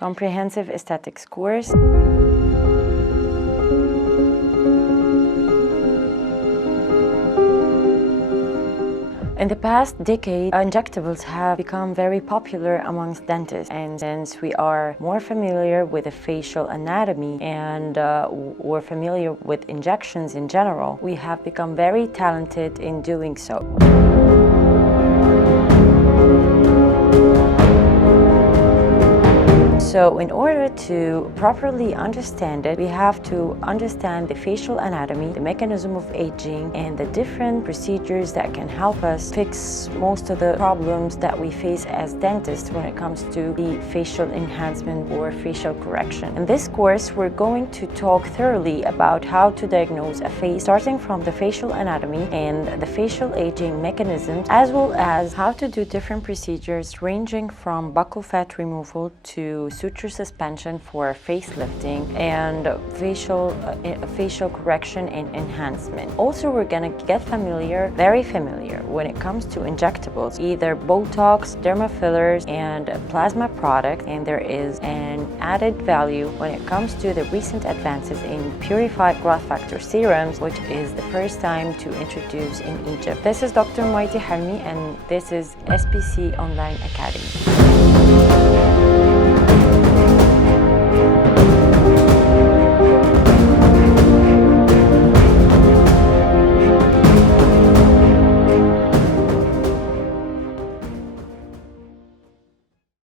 comprehensive aesthetics course. In the past decade, injectables have become very popular amongst dentists, and since we are more familiar with the facial anatomy and we're familiar with injections in general, we have become very talented in doing so. So in order to properly understand it, we have to understand the facial anatomy, the mechanism of aging, and the different procedures that can help us fix most of the problems that we face as dentists when it comes to the facial enhancement or facial correction. In this course, we're going to talk thoroughly about how to diagnose a face, starting from the facial anatomy and the facial aging mechanisms, as well as how to do different procedures ranging from buccal fat removal to suture suspension for facelifting and facial correction and enhancement. Also, we're gonna get very familiar when it comes to injectables, either Botox, derma fillers, and plasma products, and there is an added value when it comes to the recent advances in purified growth factor serums, which is the first time to introduce in Egypt. This is Dr. Moiti Halmi, and this is SPC Online Academy.